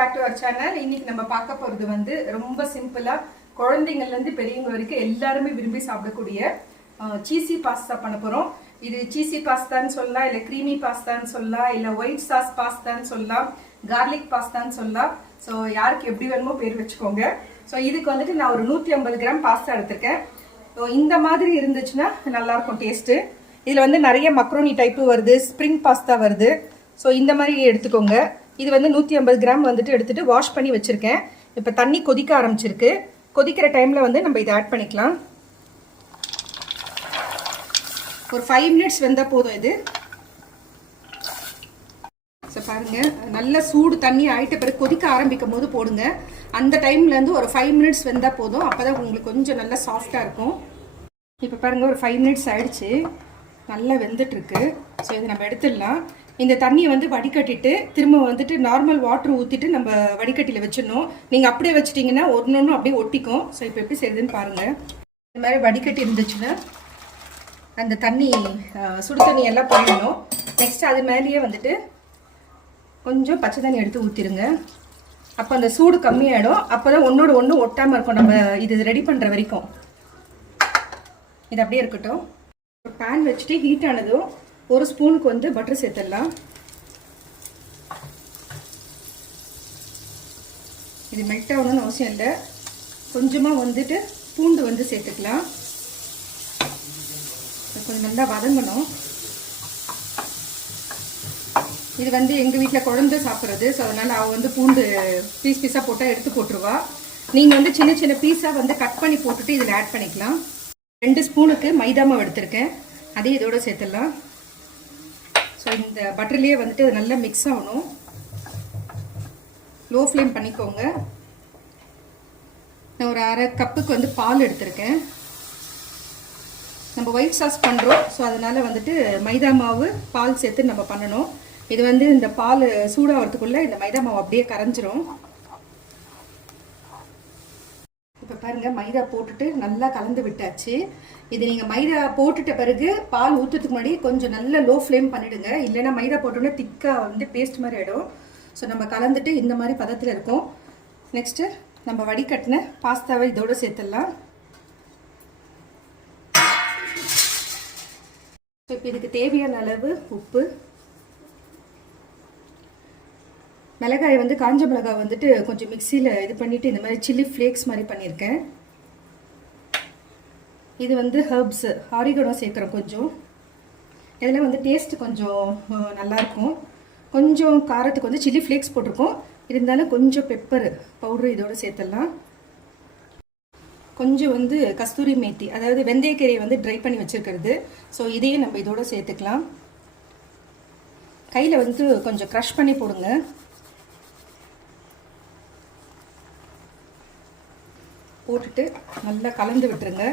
Back to our channel. இன்னைக்கு நம்ம பார்க்க போகிறது வந்து ரொம்ப சிம்பிளாக குழந்தைங்கள்லேருந்து பெரியவங்க வரைக்கும் எல்லாருமே விரும்பி சாப்பிடக்கூடிய சீசி பாஸ்தா பண்ண போகிறோம். இது சீசி பாஸ்தான்னு சொல்லலாம், இல்லை க்ரீமி பாஸ்தான்னு சொல்லலாம், இல்லை ஒயிட் சாஸ் பாஸ்தான்னு சொல்லலாம், கார்லிக் பாஸ்தான்னு சொல்லலாம். ஸோ யாருக்கு எப்படி வேணுமோ பேர் வச்சுக்கோங்க. ஸோ இதுக்கு வந்துட்டு நான் ஒரு 150 கிராம் பாஸ்தா எடுத்திருக்கேன். ஸோ இந்த மாதிரி இருந்துச்சுன்னா நல்லாயிருக்கும் டேஸ்ட்டு. இதில் வந்து நிறைய மக்ரோனி டைப்பு வருது, ஸ்ப்ரிங் பாஸ்தா வருது. ஸோ இந்த மாதிரி எடுத்துக்கோங்க. இது வந்து 150 கிராம் வந்துட்டு எடுத்துகிட்டு வாஷ் பண்ணி வச்சுருக்கேன். இப்போ தண்ணி கொதிக்க ஆரம்பிச்சிருக்கு. கொதிக்கிற டைமில் வந்து நம்ம இதை ஆட் பண்ணிக்கலாம். ஒரு 5 மினிட்ஸ் வெந்தால் போதும் இது. ஸோ பாருங்கள், நல்ல சூடு தண்ணி ஆகிட்ட பிறகு கொதிக்க ஆரம்பிக்கும் போது போடுங்க. அந்த டைம்லேருந்து ஒரு 5 மினிட்ஸ் வெந்தால் போதும். அப்போ தான் உங்களுக்கு கொஞ்சம் நல்லா சாஃப்டாக இருக்கும். இப்போ பாருங்கள், ஒரு 5 மினிட்ஸ் ஆகிடுச்சு, நல்லா வெந்துட்டுருக்கு. ஸோ இதை நம்ம எடுத்துடலாம். இந்த தண்ணியை வந்து வடிகட்டிட்டு திரும்ப வந்துட்டு நார்மல் வாட்டர் ஊற்றிட்டு நம்ம வடிகட்டியில் வச்சிடணும். நீங்கள் அப்படியே வச்சிட்டிங்கன்னா ஒன்று அப்படியே ஒட்டிக்கும். ஸோ இப்போ எப்படி செய்யுதுன்னு பாருங்கள். இந்த மாதிரி வடிகட்டி இருந்துச்சுன்னா அந்த தண்ணி சுடு தண்ணி எல்லாம் போயிடணும். நெக்ஸ்ட் அது மேலேயே வந்துட்டு கொஞ்சம் பச்சை தண்ணி எடுத்து ஊற்றிடுங்க. அப்போ அந்த சூடு கம்மியாகிடும். அப்போ தான் ஒன்றோடு ஒன்று ஒட்டாமல் இருக்கும் நம்ம இது ரெடி பண்ணுற வரைக்கும். இது அப்படியே இருக்கட்டும். பேன் வச்சுட்டு ஹீட் ஆனதும் ஒரு ஸ்பூனுக்கு வந்து பட்டர் சேர்த்துடலாம். இது மெல்ட் ஆகணும்னு அவசியம் இல்லை. கொஞ்சமாக வந்துட்டு பூண்டு வந்து சேர்த்துக்கலாம். கொஞ்சம் நல்லா வதங்கணும். இது வந்து எங்கள் வீட்டில் குழந்தை சாப்பிட்றது. ஸோ அதனால் அவள் வந்து பூண்டு பீஸ் பீஸாக போட்டால் எடுத்து போட்டுருவா. நீங்கள் வந்து சின்ன சின்ன பீஸாக வந்து கட் பண்ணி போட்டுட்டு இதில் ஆட் பண்ணிக்கலாம். 2 ஸ்பூனுக்கு மைதா மாவு எடுத்திருக்கேன், அதே இதோட சேர்த்துடலாம். ஸோ இந்த பட்டர்லேயே வந்துட்டு அது நல்லா மிக்ஸ் ஆகணும். லோ ஃப்ளேம் பண்ணிக்கோங்க. நான் ஒரு 1/2 கப்புக்கு வந்து பால் எடுத்திருக்கேன். நம்ம ஒயிட் சாஸ் பண்ணுறோம். ஸோ அதனால் வந்துட்டு மைதா மாவு பால் சேர்த்து நம்ம பண்ணணும். இது வந்து இந்த பால் சூடாகிறதுக்குள்ளே இந்த மைதா மாவு அப்படியே கரைஞ்சிரும். இப்போ பாருங்கள், மைதா போட்டுட்டு நல்லா கலந்து விட்டாச்சு. இது நீங்கள் மைதா போட்டுட்ட பிறகு பால் ஊற்றுறதுக்கு முன்னாடி கொஞ்சம் நல்ல லோ ஃப்ளேம் பண்ணிவிடுங்க. இல்லைன்னா மைதா போட்டோன்னே திக்காக வந்து பேஸ்ட் மாதிரி ஆகிடும். ஸோ நம்ம கலந்துட்டு இந்த மாதிரி பதத்தில் இருக்கும். நெக்ஸ்ட்டு நம்ம வடிகட்டின பாஸ்தாவை இதோடு சேர்த்துடலாம். ஸோ இப்போ இதுக்கு தேவையான அளவு உப்பு, மிளகாய் வந்து காஞ்ச மிளகாய் வந்துட்டு கொஞ்சம் மிக்சியில் இது பண்ணிவிட்டு இந்த மாதிரி சில்லி ஃப்ளேக்ஸ் மாதிரி பண்ணியிருக்கேன். இது வந்து ஹர்ப்ஸ் ஆரிகனோ சேர்க்குறோம் கொஞ்சம். இதில் வந்து டேஸ்ட் கொஞ்சம் நல்லாயிருக்கும். கொஞ்சம் காரத்துக்கு வந்து சில்லி ஃப்ளேக்ஸ் போட்டிருக்கோம். இருந்தாலும் கொஞ்சம் பெப்பர் பவுட்ரு இதோடு சேர்த்துடலாம். கொஞ்சம் வந்து கஸ்தூரி மேத்தி, அதாவது வெந்தயக்கீரையை வந்து ட்ரை பண்ணி வச்சுருக்கிறது. ஸோ இதையும் நம்ம இதோடு சேர்த்துக்கலாம். கையில் வந்து கொஞ்சம் க்ரஷ் பண்ணி போடுங்க. போட்டுட்டு நல்லா கலந்து விட்டுருங்க.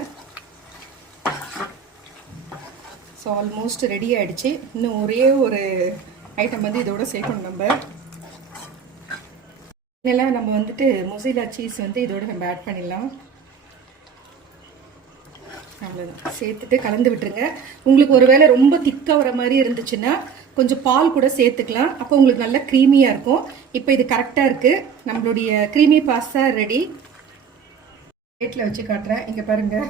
ஸோ ஆல்மோஸ்ட் ரெடி ஆகிடுச்சு. இன்னும் ஒரே ஒரு ஐட்டம் வந்து இதோட சேர்க்கணும். நம்ம இதெல்லாம் நம்ம வந்துட்டு மொசிலா சீஸ் வந்து இதோட நம்ம ஆட் பண்ணிடலாம். அவ்வளோதான், சேர்த்துட்டு கலந்து விட்டுருங்க. உங்களுக்கு ஒரு வேளை ரொம்ப திக்காக வர மாதிரி இருந்துச்சுன்னா கொஞ்சம் பால் கூட சேர்த்துக்கலாம். அப்போ உங்களுக்கு நல்லா க்ரீமியாக இருக்கும். இப்போ இது கரெக்டாக இருக்குது. நம்மளுடைய க்ரீமி பாஸ்தா ரெடி. பிளேட்டில் வச்சு காட்டுறேன். இங்கே பாருங்கள்,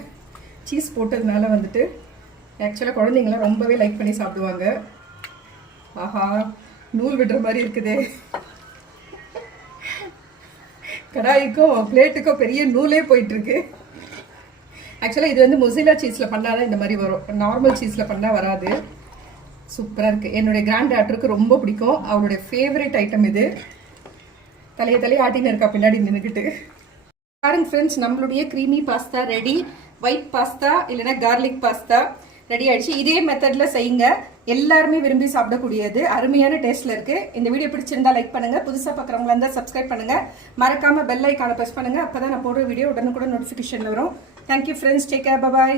சீஸ் போட்டதுனால வந்துட்டு ஆக்சுவலாக குழந்தைங்களாம் ரொம்பவே லைக் பண்ணி சாப்பிடுவாங்க. ஆஹா, நூல் விடுற மாதிரி இருக்குது. கடாய்க்கும் பிளேட்டுக்கும் பெரிய நூலே போயிட்டுருக்கு. ஆக்சுவலாக இது வந்து மொசிலா சீஸில் பண்ணால் தான் இந்த மாதிரி வரும். நார்மல் சீஸில் பண்ணால் வராது. சூப்பராக இருக்குது. என்னுடைய கிராண்ட் டாட்டருக்கு ரொம்ப பிடிக்கும். அவருடைய ஃபேவரட் ஐட்டம் இது. தலையை ஆட்டின்னு இருக்கா பின்னாடி நின்றுக்கிட்டு. பாருங்க ஃப்ரெண்ட்ஸ், நம்மளுடைய creamy pasta ready. White pasta இல்லைன்னா கார்லிக் பாஸ்தா ரெடி ஆகிடுச்சு. இதே மெத்தடில் செய்யுங்க. எல்லாருமே விரும்பி சாப்பிடக்கூடியது, அருமையான டேஸ்ட்டில் இருக்குது. இந்த வீடியோ பிடிச்சிருந்தா லைக் பண்ணுங்கள். புதுசாக பார்க்குறவங்களா இருந்தால் சப்ஸ்கிரைப் பண்ணுங்கள். மறக்காமல் பெல் ஐக்கானை ப்ரெஸ் பண்ணுங்கள். அப்போ தான் நான் போடுற வீடியோ உடனுக்குடன் நோட்டிஃபிகேஷன் வரும். தேங்க்யூ ஃப்ரெண்ட்ஸ், டேக் கேர், பாய்.